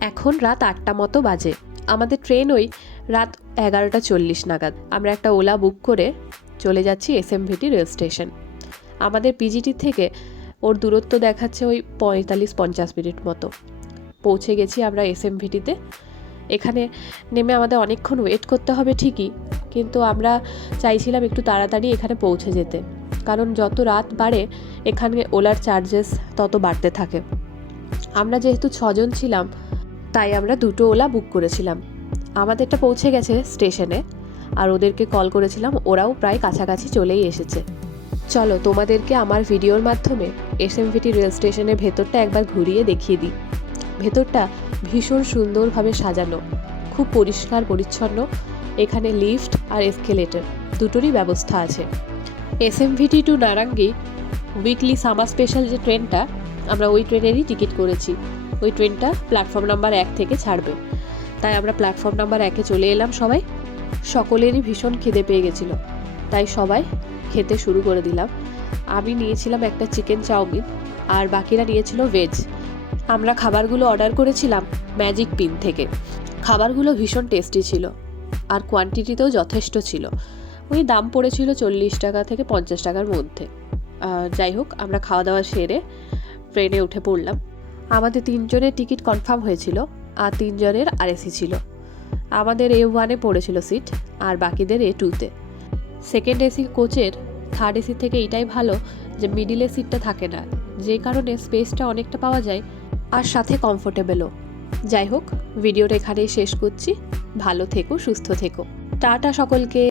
এখন রাত 8টা মতো বাজে। আমাদের ট্রেন ওই রাত 11:40 নাগাদ। আমরা একটা ওলা বুক করে চলে যাচ্ছি এসএমভিটি রেল স্টেশন। আমাদের পিজিটি থেকে ওর দূরত্ব দেখাচ্ছে ওই 45-50 মিনিট মতো। পৌঁছে গেছি আমরা এসএমভিটিতে। এখানে নেমে আমাদের অনেকক্ষণ ওয়েট করতে হবে ঠিকই, কিন্তু আমরা চাইছিলাম একটু তাড়াতাড়ি এখানে পৌঁছে যেতে, কারণ যত রাত বাড়ে এখানে ওলার চার্জেস তত বাড়তে থাকে। আমরা যেহেতু 6 জন ছিলাম, তাই আমরা 2টো ওলা বুক করেছিলাম। আমাদেরটা পৌঁছে গেছে স্টেশনে, আর ওদেরকে কল করেছিলাম, ওরাও প্রায় কাছাকাছি চলেই এসেছে। চলো তোমাদেরকে আমার ভিডিওর মাধ্যমে এসএমভিটি রেল স্টেশনের ভেতরটা একবার ঘুরিয়ে দেখিয়ে দিই। ভেতরটা ভীষণ সুন্দরভাবে সাজানো, খুব পরিষ্কার পরিচ্ছন্ন। এখানে লিফট আর এসকেলেটর দুটোরই ব্যবস্থা আছে। SMVT to Narangi weekly summer special যে ট্রেনটা, আমরা ওই ট্রেনেরই টিকিট করেছি। ওই ট্রেনটা প্ল্যাটফর্ম নাম্বার 1 থেকে ছাড়বে, তাই আমরা প্ল্যাটফর্ম নাম্বার 1-এ চলে এলাম সবাই। সকলেরই ভীষণ খিদে পেয়ে গেছিলো, তাই সবাই খেতে শুরু করে দিলাম। আমি নিয়েছিলাম একটা চিকেন চাউমিন, আর বাকিরা নিয়েছিল ভেজ। আমরা খাবারগুলো অর্ডার করেছিলাম ম্যাজিক পিন থেকে। খাবারগুলো ভীষণ টেস্টি ছিল, আর কোয়ান্টিটিতেও যথেষ্ট ছিল। ওই দাম পড়েছিল 40 টাকা থেকে 50 টাকার মধ্যে। যাই হোক, আমরা খাওয়া দাওয়া সেরে ট্রেনে উঠে পড়লাম। আমাদের 3 জনের টিকিট কনফার্ম হয়েছিল, আর 3 জনের আরএসি ছিল। আমাদের A1-এ পড়েছিল সিট, আর বাকিদের A2-তে। সেকেন্ড এসি কোচের থার্ড এসি থেকে এটাই ভালো যে মিডিলে সিটটা থাকে না, যে কারণে স্পেসটা অনেকটা পাওয়া যায়, আর সাথে কমফোর্টেবলও। যাই হোক, ভিডিওটা এখানেই শেষ করছি। ভালো থেকো, সুস্থ থেকো, টাটা সকলকে।